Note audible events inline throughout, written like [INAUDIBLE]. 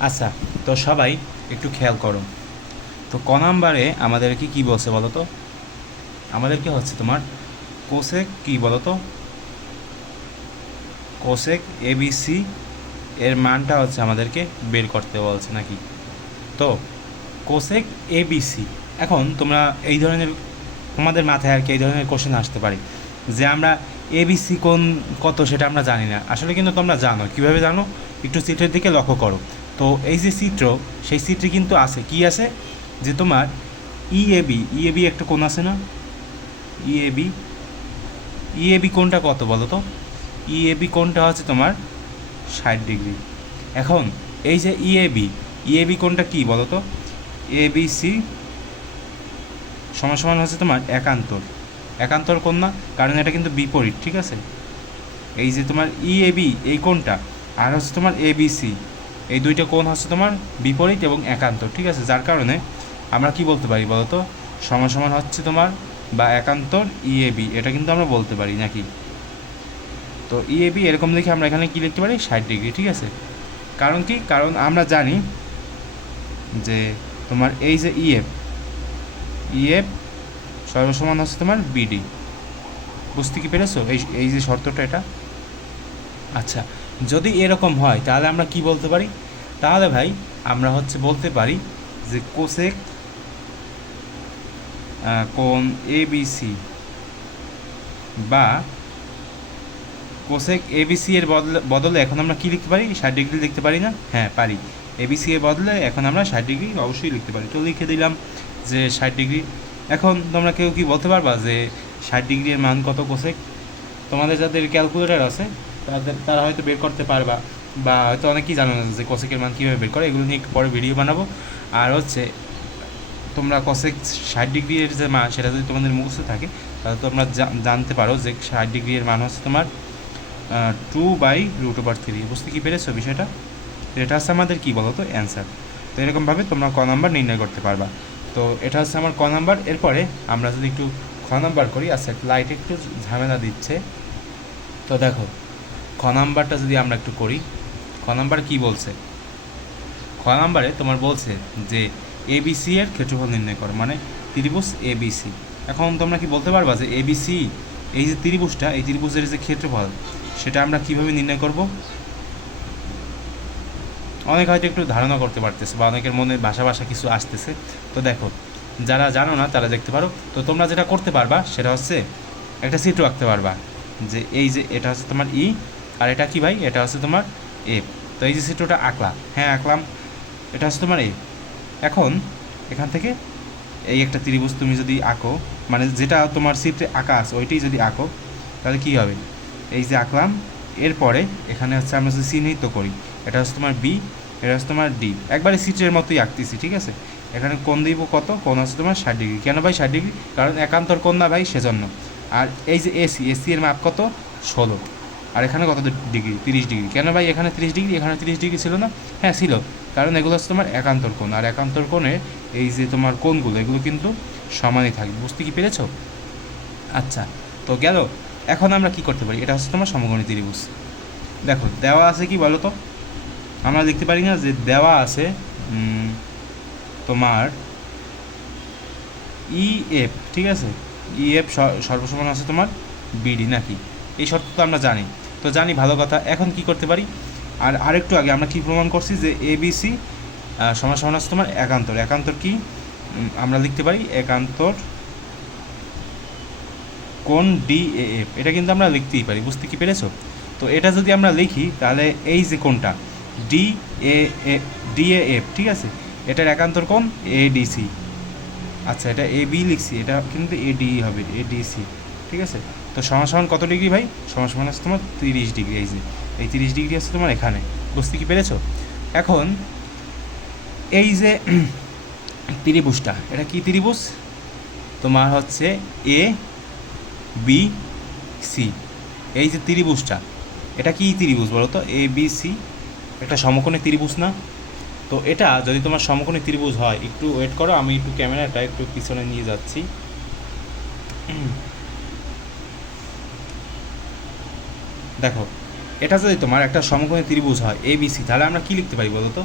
আচ্ছা তো সবাই একটু খেয়াল করো। তো ক নাম্বারে আমাদেরকে কি বলছে বলো তো? আমাদেরকে হচ্ছে তোমার? কোসেক কি বলো তো? কোসেক এবিসি এর মানটা হচ্ছে আমাদেরকে বের করতে বলছে নাকি? তো কোসেক এবিসি এখন তোমরা এই ধরনের, তোমাদের মাথায় আর কি এই ধরনের কোশ্চেন আসতে পারে যে আমরা এবিসি কোন কত সেটা আমরা জানি না। আসলে কিন্তু তোমরা জানো, কীভাবে জানো? একটু চিত্রের দিকে লক্ষ্য করো। তো এই যে চিত্র, সেই চিত্রে কিন্তু আছে। কি আছে? যে তোমার ইএবি ইএবি একটা কোন আছে না? ইএবি ইএবি কোনটা কত বলো তো? ইএবি কোনটা হচ্ছে তোমার ষাট ডিগ্রি। এখন এই যে ইএবি ইএবি কোনটা কি বলো তো? এবিসি সমান সমান হচ্ছে তোমার একান্তর। একান্তর কোন না, কারণ এটা কিন্তু বিপরীত, ঠিক আছে? এই যে তোমার ইএবি এই কোনটা আর হচ্ছে তোমার এবিসি এই দুইটা কোণ হচ্ছে তোমার বিপরীত এবং একান্ত, ঠিক আছে? যার কারণে আমরা কি বলতে পারি বলো তো সমান হচ্ছে তোমার বা একান্তর ইএবি এটা কিন্তু আমরা বলতে পারি নাকি? তো ইএবি এরকম দেখে আমরা এখানে কি লিখতে পারি? ষাট ডিগ্রি, ঠিক আছে? কারণ কি? কারণ আমরা জানি যে তোমার এই যে ইএফ ইএফ সর্বসমান হচ্ছে তোমার বিডি বুঝতে কি পেরেছ? এই এই যে শর্তটা এটা? আচ্ছা যদি এরকম হয়, তাহলে আমরা কি বলতে পারি? তাহলে ভাই, আমরা হচ্ছে বলতে পারি যে কোসেক কোন এবিসি বা কোসেক এবিসি এর বদলে বদলে এখন আমরা কি লিখতে পারি? ষাট ডিগ্রি লিখতে পারি না? হ্যাঁ পারি। এবিসি এর বদলে এখন আমরা ষাট ডিগ্রি অবশ্যই লিখতে পারি। তো লিখে দিলাম যে ষাট ডিগ্রি। এখন তোমরা কেউ কি বলতে পারবা যে ষাট ডিগ্রির মান কত কোসেক তোমাদের যাদের ক্যালকুলেটর আছে তাদের তারা হয়তো বের করতে পারবা। বা হয়তো অনেকেই জানো না যে কসেকের মান কীভাবে বের করে, এগুলো নিয়ে পরে ভিডিও বানাবো। আর হচ্ছে, তোমরা কসেক ষাট ডিগ্রির যে মান, সেটা যদি তোমাদের মুখস্থ থাকে, তাহলে তোমরা জানতে পারো যে ষাট ডিগ্রির মান হচ্ছে তোমার two by root over three বুঝতে কি পেরেছ বিষয়টা? তো এটা হচ্ছে আমাদের কী বলো তো অ্যান্সার তো এরকমভাবে তোমরা ক নাম্বার নির্ণয় করতে পারবা। তো এটা হচ্ছে আমার ক নাম্বার এরপরে আমরা যদি একটু খ নাম্বার করি আচ্ছা লাইট একটু ঝামেলা দিচ্ছে। তো দেখো খ নাম্বারটা যদি আমরা একটু করি, খ নাম্বার কি বলছে? খ নাম্বারে তোমার বলছে যে এবিসি এর ক্ষেত্রফল নির্ণয় করো মানে ত্রিভুজ এবিসি এখন তোমরা কি বলতে পারবা যে এবিসি এই যে ত্রিভুজটা, এই ত্রিভুজের যে ক্ষেত্রফল, সেটা আমরা কীভাবে নির্ণয় করব? অনেক হয়তো একটু ধারণা করতে পারতেছে বা অনেকের মনে ভাষা ভাষা কিছু আসতেছে। তো দেখো, যারা জানো না তারা দেখতে পারো। তো তোমরা যেটা করতে পারবা, সেটা হচ্ছে একটা চিত্র আঁকতে পারবা, যে এই যে এটা হচ্ছে তোমার ই আর এটা কি ভাই? এটা হচ্ছে তোমার এ তো এই যে চিত্রটা আঁকলা হ্যাঁ আঁকলাম। এটা হচ্ছে তোমার এ এখন এখান থেকে এই একটা ত্রিভুজ তুমি যদি আঁকো মানে যেটা তোমার চিত্রে আঁকা আছে, ওইটাই যদি আঁকো, তাহলে কী হবে? এই যে আঁকলাম, এরপরে এখানে হচ্ছে আমরা যদি চিহ্নিত করি, এটা হচ্ছে তোমার বি এটা হচ্ছে তোমার ডি একবারে চিত্রের মতোই আঁকতেছি, ঠিক আছে? এখানে কোন দিব কত? কোন হচ্ছে তোমার ষাট ডিগ্রি। কেন ভাই ষাট ডিগ্রি? কারণ একান্তর কোন না ভাই, সেজন্য। আর এই যে এসি এসি এর মাপ কত? ষোলো। আর এখানে কত ডিগ্রি? তিরিশ ডিগ্রি। কেন ভাই, এখানে তিরিশ ডিগ্রি? এখানে তিরিশ ডিগ্রি ছিল না? হ্যাঁ ছিল। কারণ এগুলো হচ্ছে তোমার একান্তর কোণ। আর একান্তর কোণে এই যে তোমার কোণগুলো, এগুলো কিন্তু সমানই থাকবে। বুঝতে কি পেরেছ? আচ্ছা তো গেল। এখন আমরা কি করতে পারি? এটা হচ্ছে তোমার সমকোণী ত্রিভুজ। দেখো, দেওয়া আছে কি বলো তো আমরা দেখতে পারি না যে দেওয়া আছে তোমার ইএফ ঠিক আছে? ইএফ সর্বসমান আছে তোমার বিডি নাকি? এই শর্ত তো আমরা জানি। তো জানি, ভালো কথা। এখন কি করতে পারি? আর আরেকটু আগে আমরা কি প্রমাণ করছি যে এবিসি সমান সমান আছে তোমার একান্তর। একান্তর কি? আমরা লিখতে পারি একান্তর কোন ডি এফ এটা কিন্তু আমরা লিখতেই পারি, বুঝতে কি পেরেছ? তো এটা যদি আমরা লিখি, তাহলে এই যে কোনটা D A D A F ঠিক আছে? এটার একান্তর কোন এডিসি আচ্ছা এটা এ বি লিখছি, এটা কিন্তু এডি হবে এডিসি ঠিক আছে? তো সমান সমান কত ডিগ্রি ভাই? সমান সমান আছে তোমার তিরিশ ডিগ্রি, এই যে। এই তিরিশ ডিগ্রি আছে তোমার এখানে। বুঝতে কি পেরেছ? এখন এই যে [CLEARS THROAT] ত্রিভুজটা, এটা কি ত্রিভুজ? তোমার হচ্ছে এ বি সি এই যে ত্রিভুজটা, এটা কি ত্রিভুজ বলো তো? এ বি সি একটা সমকোণী ত্রিভুজ না? তো এটা যদি তোমার সমকোণী ত্রিভুজ হয়, একটু ওয়েট করো, আমি একটু ক্যামেরাটা একটু পিছনে নিয়ে যাচ্ছি। দেখো, এটা যদি তোমার একটা সমকোণী ত্রিভুজ হয় এ বি সি তাহলে আমরা কি লিখতে পারি বলো তো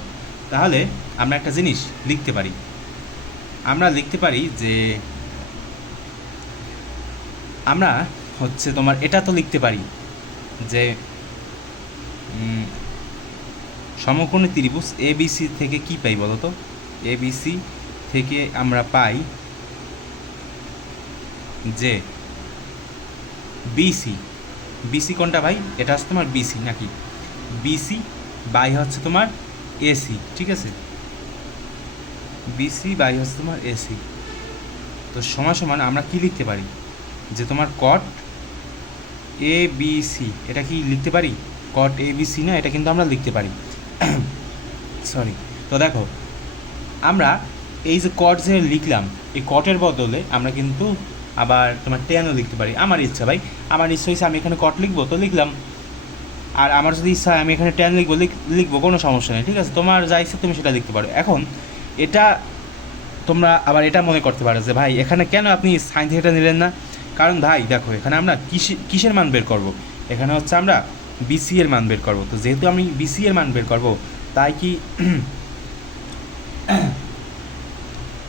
তাহলে আমরা একটা জিনিস লিখতে পারি। আমরা লিখতে পারি যে, আমরা হচ্ছে তোমার এটা তো লিখতে পারি যে সমকোণী ত্রিভুজ এবিসি থেকে কি পাই বলো তো এবিসি থেকে আমরা পাই যে বিসি বিসি কোনটা ভাই? এটা হচ্ছে তোমার বিসি নাকি? বিসি বাই হচ্ছে তোমার এসি ঠিক আছে? বিসি বাই হচ্ছে তোমার এসি তো সমান সমান আমরা কি লিখতে পারি? যে তোমার কট এ বি সি এটা কি লিখতে পারি? কট এ বি সি না, এটা কিন্তু আমরা লিখতে পারি। [COUGHS] সরি তো দেখো, আমরা এই যে কট যে লিখলাম, এই কটের বদলে আমরা কিন্তু আবার তোমার টেনও লিখতে পারি। আমার ইচ্ছা ভাই, আমার ইচ্ছা হয়েছে আমি এখানে কট লিখব, তো লিখলাম। আর আমার যদি ইচ্ছা হয় আমি এখানে টেন লিখব, লিখ- লিখব, কোনো সমস্যা নেই, ঠিক আছে? তোমার যা ইচ্ছা তুমি সেটা লিখতে পারো। এখন এটা তোমরা আবার এটা মনে করতে পারো যে, ভাই, এখানে কেন আপনি সাইন থিয়েটা নিলেন না? কারণ ভাই, দেখো, এখানে আমরা কিসে, কিসের মান বের করব? এখানে হচ্ছে আমরা বিসি এর মান বের করব। তো যেহেতু আমি বিসি এর মান বের করব, তাই কি [CLEARS THROAT]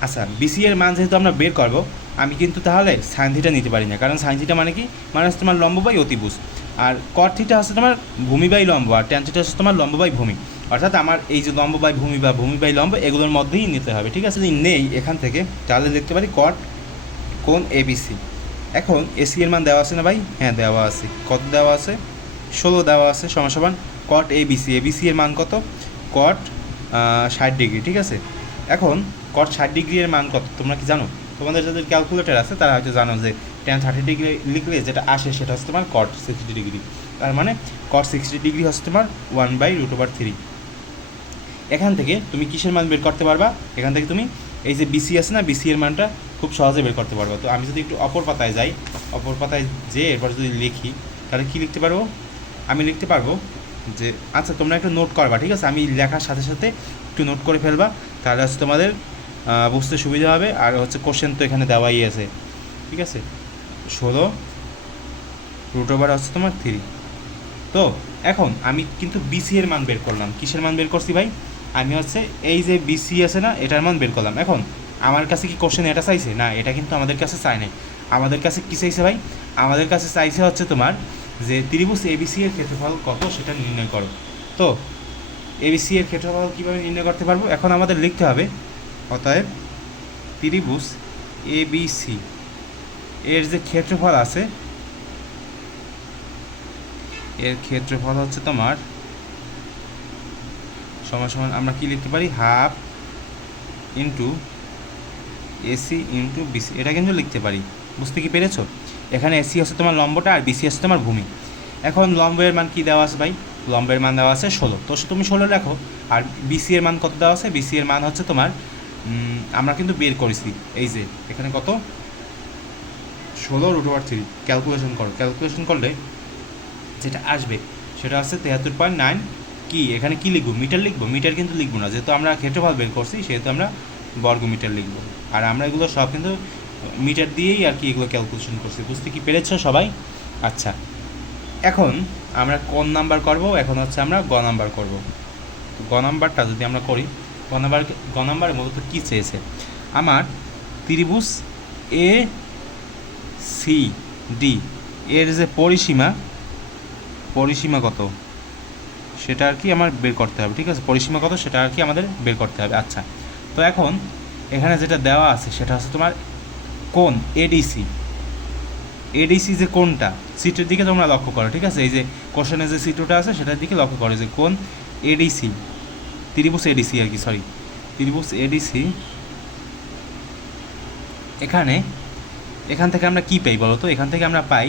আচ্ছা বিসি এর মান যেহেতু আমরা বের করব আমি কিন্তু তাহলে সাইন থিটা নিতে পারি না। কারণ সাইন থিটা মানে কি? মানে হচ্ছে তোমার লম্ব বাই অতিভুজ। আর কট থিটা হচ্ছে তোমার ভূমি বাই লম্ব, আর ট্যান থিটা হচ্ছে তোমার লম্ব বাই ভূমি। অর্থাৎ আমার এই যে লম্ব বাই ভূমি বা ভূমি বাই লম্ব, এগুলোর মধ্যেই নিতে হবে, ঠিক আছে? যদি নেই এখান থেকে, তাহলে দেখতে পারি কট কোন এবিসি এখন এসি এর মান দেওয়া আছে না ভাই? হ্যাঁ দেওয়া আছে। কত দেওয়া আছে? ষোলো দেওয়া আছে, সমান সমান কট এবিসি এবিসি এর মান কত? কট ষাট ডিগ্রি, ঠিক আছে? এখন কট ষাট ডিগ্রি এর মান কত? তোমরা কি জানো? তোমাদের যাদের ক্যালকুলেটর আছে, তারা হয়তো জানো যে টেন থার্টি ডিগ্রি লিখলে যেটা আসে সেটা হচ্ছে তোমার কট সিক্সটি ডিগ্রি তার মানে কট সিক্সটি ডিগ্রি হচ্ছে তোমার one by root over three এখান থেকে তুমি কিসের মান বের করতে পারবা? এখান থেকে তুমি এই যে বিসি আছে না বিসি এর মানটা খুব সহজে বের করতে পারব। তো আমি যদি একটু অপর পাতায় যাই, অপর পাতায় যে এরপর যদি লিখি, তাহলে কি লিখতে পারব? আমি লিখতে পারব যে আচ্ছা তোমরা একটু নোট করবা, ঠিক আছে? আমি লেখার সাথে সাথে একটু নোট করে ফেলবা। তাহলে হচ্ছে তোমাদের বুঝতে সুবিধা হবে। আর হচ্ছে কোশ্চেন তো এখানে দেওয়াই আছে। ঠিক আছে? ষোলো রুট ওভার হচ্ছে তোমার থ্রি তো, এখন আমি কিন্তু বিসি এর মান বের করলাম। কিসের মান বের করছি ভাই? আমি হচ্ছে এই যে বিসি আছে না, এটার মান বের করলাম। এখন, আমার কাছে কি কোশ্চেন এটা চাইছে? না, এটা কিন্তু আমাদের কাছে চাই নাই। আমাদের কাছে কী চাইছে ভাই? আমাদের কাছে চাইছে হচ্ছে তোমার যে ত্রিভুজ এবিসি এর ক্ষেত্রফল কত সেটা নির্ণয় করো। তো এবিসি এর ক্ষেত্রফল কীভাবে নির্ণয় করতে পারব? এখন আমাদের লিখতে হবে অতএব ত্রিভুজ এবিসি এর যে ক্ষেত্রফল আছে, এর ক্ষেত্রফল হচ্ছে তোমার সমান সমান আমরা কি লিখতে পারি? Half into AC into BC এটা কিন্তু লিখতে পারি। বুঝতে কি পেরেছ? এখানে এসি হচ্ছে তোমার লম্বটা আর বিসি হচ্ছে তোমার ভূমি। এখন লম্বের মান কি দেওয়া আছে ভাই? লম্বের মান দেওয়া আছে ষোলো। তো তুমি ষোলো লেখো। আর বিসি এর মান কত দেওয়া আছে? বিসি এর মান হচ্ছে তোমার আমরা কিন্তু বের করেছি। এই যে, এখানে কত? ষোলো রুট ওভার থ্রি ক্যালকুলেশন করো। ক্যালকুলেশন করলে যেটা আসবে, সেটা হচ্ছে তেহাত্তর পয়েন্ট নাইন কি? এখানে কী লিখব? মিটার লিখব? মিটার কিন্তু লিখব না। যেহেতু আমরা ক্ষেত্রফল বের করছি, সেহেতু আমরা বর্গ মিটার লিখব। আর আমরা এগুলো সব কিন্তু মিটার দিয়েই আর কি এগুলো ক্যালকুলেশন করছি। বুঝতে কি পেরেছ সবাই? আচ্ছা। এখন আমরা কোন নাম্বার করব? এখন হচ্ছে আমরা গ নাম্বার করব। গ নাম্বারটা যদি আমরা করি গ নাম্বার মূলত কী চেয়েছে? আমার ত্রিভুজ এ সি ডি এর যে পরিসীমা পরিসীমা কত? সেটা আর কি আমার বের করতে হবে, ঠিক আছে? পরিসীমা কত? সেটা আর কি আমাদের বের করতে হবে আচ্ছা। তো এখন এখানে যেটা দেওয়া আছে, সেটা হচ্ছে তোমার কোন এডিসি এডিসি যে কোনটা সিটের দিকে তোমরা লক্ষ্য করো, ঠিক আছে? এই যে কোশ্চেনে যে সিটটা আছে, সেটার দিকে লক্ষ্য করো যে কোন এডিসি ত্রিভুজ এডিসি আর কি সরি ত্রিভুজ এডিসি এখানে, এখান থেকে আমরা কি পাই বলো তো এখান থেকে আমরা পাই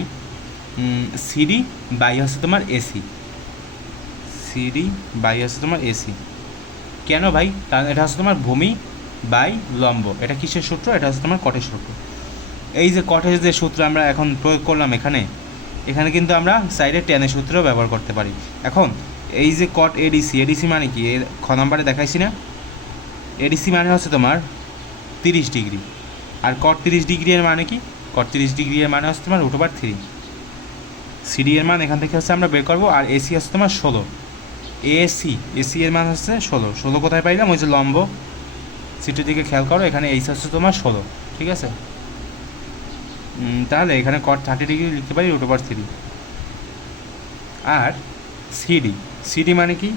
সিডি বাই হচ্ছে তোমার এসি সিডি বাই হচ্ছে তোমার এসি কেন ভাই? এটা হচ্ছে তোমার ভূমি বাই লম্ব। এটা কিসের সূত্র? এটা হচ্ছে তোমার কটের সূত্র। এই যে কটের যে সূত্র আমরা এখন প্রয়োগ করলাম এখানে এখানে কিন্তু আমরা সাইডে টেনের সূত্রও ব্যবহার করতে পারি। এখন এই যে কট এডিসি এডিসি মানে কি? খ নাম্বারে দেখাইছি না? এডিসি মানে হচ্ছে তোমার তিরিশ ডিগ্রি। আর কট তিরিশ ডিগ্রি এর মানে কি? কট তিরিশ ডিগ্রি এর মানে হচ্ছে তোমার রুট ওভার থ্রি সিডি এর মান এখান থেকে হচ্ছে আমরা বের করব, আর এসি হচ্ছে তোমার ষোলো। এসি এসি এর মান হচ্ছে ষোলো। ষোলো কোথায় পাইলাম? ওই যে লম্ব সিটির দিকে খেয়াল করো, এখানে এইচ হচ্ছে তোমার ষোলো। ঠিক আছে? তাহলে এখানে কট থার্টি ডিগ্রি লিখতে পারি রুট ওভার থ্রি আর সিডি সিডি মানে কি?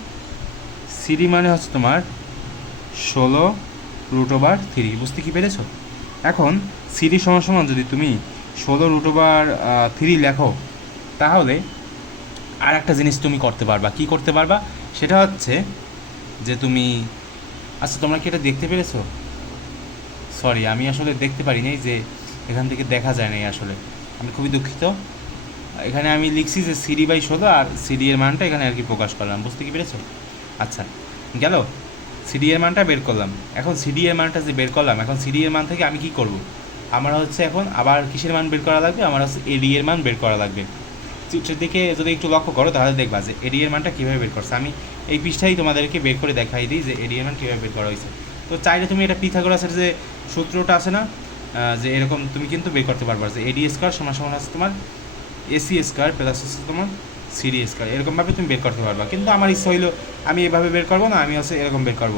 সিডি মানে হচ্ছে তোমার ষোলো রুট ওভার থ্রি বুঝতে কি পেরেছ? এখন সিডি সমান সমান যদি তুমি ষোলো রুট ওভার থ্রি লেখো, তাহলে আর একটা জিনিস তুমি করতে পারবা। কি করতে পারবা? সেটা হচ্ছে যে তুমি আচ্ছা তোমরা কি এটা দেখতে পেরেছ? সরি আমি আসলে দেখতে পারিনি যে এখান থেকে দেখা যায় নাই আসলে। আমি খুবই দুঃখিত। এখানে আমি লিখছি যে সিডি বাই ষোলো আর সিডি এর মানটা এখানে আর কি প্রকাশ করলাম। বুঝতে কি পেরেছ? আচ্ছা গেল। সিডি এর মানটা বের করলাম। এখন সিডি এর মানটা যে বের করলাম, এখন সিডি এর মান থেকে আমি কি করব? আমার হচ্ছে এখন আবার কিসের মান বের করা লাগবে? আমার হচ্ছে এডি এর মান বের করা লাগবে। চিত্রের দিকে যদি একটু লক্ষ্য করো, তাহলে দেখবা যে এডি এর মানটা কীভাবে বের করছে। আমি এই পৃষ্ঠাই তোমাদেরকে বের করে দেখাই দিই যে এডি এর মান কীভাবে বের করা হয়েছে। তো চাইলে তুমি এটা পিথাগোরাসের যে সূত্রটা আছে না যে এরকম তুমি কিন্তু বের করতে পারবা যে এডি স্কোয়ার সমান সমান আছে তোমার এসি স্কোয়ার প্লাস হচ্ছে তোমার সিডি স্কোয়ার এরকমভাবে তুমি বের করতে পারবা। কিন্তু আমার ইচ্ছা হইল আমি এভাবে বের করব না, আমি হচ্ছে এরকম বের করব।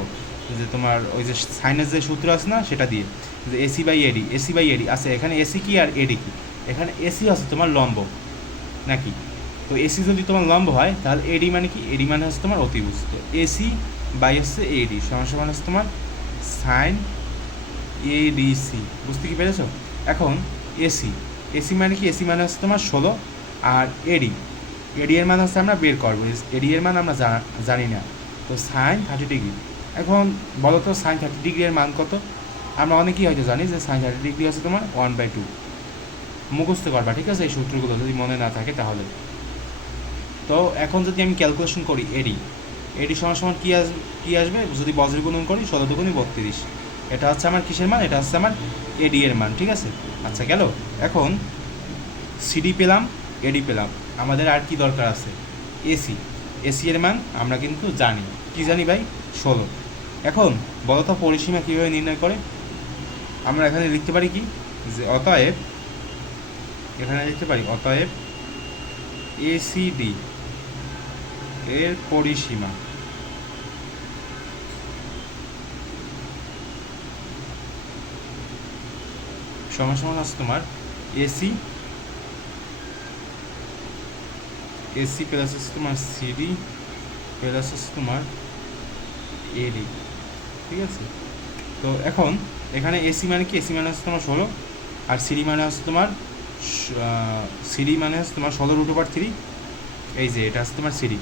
যে তোমার ওই যে সাইনের যে সূত্র আছে না, সেটা দিয়ে। যে AC by AD AC by AD আছে এখানে এসি কি আর এডি কি? এখানে এসি হচ্ছে তোমার লম্ব, নাকি? তো এসি যদি তোমার লম্ব হয়, তাহলে এডি মানে কি? এডি মানে হচ্ছে তোমার অতিভুজ। তো এসি বাই হচ্ছে এডি সমান সমান হচ্ছে তোমার সাইন এডিসি বুঝতে কি পেরেছ? এখন এসি এসি মানে কি? এসি মানে হচ্ছে তোমার ষোলো আর এডি এডি এর মান হচ্ছে আমরা বের করব। এডি এর মান আমরা জানা- না। তো সাইন থার্টি ডিগ্রি এখন বলো তো সাইন থার্টি ডিগ্রি এর মান কত? আমরা অনেকেই হয়তো জানি যে সাইন থার্টি ডিগ্রি হচ্ছে তোমার ওয়ান বাই টু মুখস্থ করবা, ঠিক আছে? এই সূত্রগুলো যদি মনে না থাকে তাহলে। তো এখন যদি আমি ক্যালকুলেশন করি এডি এডি সমান সমান কী আসবে কী আসবে? যদি বজ্র গুণন করি, ষোলো দুগুণই বত্রিশ। এটা হচ্ছে আমার কিসের মান? এটা হচ্ছে আমার এডি এর মান, ঠিক আছে? আচ্ছা গেল। এখন সিডি পেলাম এডি পেলাম। আমাদের আর কি দরকার আছে? এসি এসি এর মান আমরা কিন্তু জানি। কি জানি ভাই? ষোলো। এখন বলতো পরিসীমা কীভাবে নির্ণয় করে? আমরা এখানে লিখতে পারি কি? যে অতএব, এখানে লিখতে পারি, অতএব এসিডি এর পরিসীমা। সমান সমান আছে তোমার এসি এসি প্লাস আছে তোমার সিডি প্লাস আছে তোমার এডি ঠিক আছে? তো এখন এখানে এসি মানে কি? এসি মানে হচ্ছে তোমার ষোলো, আর সিডি মানে হচ্ছে তোমার সিডি মানে হচ্ছে তোমার ষোলো রুট ওভার থ্রি এই যে এটা হচ্ছে তোমার সিডি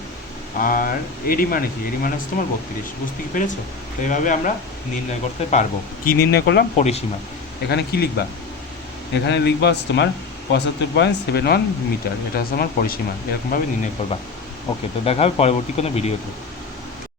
আর এডি মানে কি? এডি মানে হচ্ছে তোমার বত্রিশ, বুঝতে কি পেরেছ? তো এইভাবে আমরা নির্ণয় করতে পারব। কি নির্ণয় করলাম? পরিসীমা। এখানে কি লিখবা? এখানে লিখবা হচ্ছে তোমার পঁচাত্তর পয়েন্ট সেভেন ওয়ান মিটার এটা হচ্ছে আমার পরিসীমা, এরকমভাবে নির্ণয় করবা। ওকে তো দেখা হবে পরবর্তী কোনো ভিডিওতে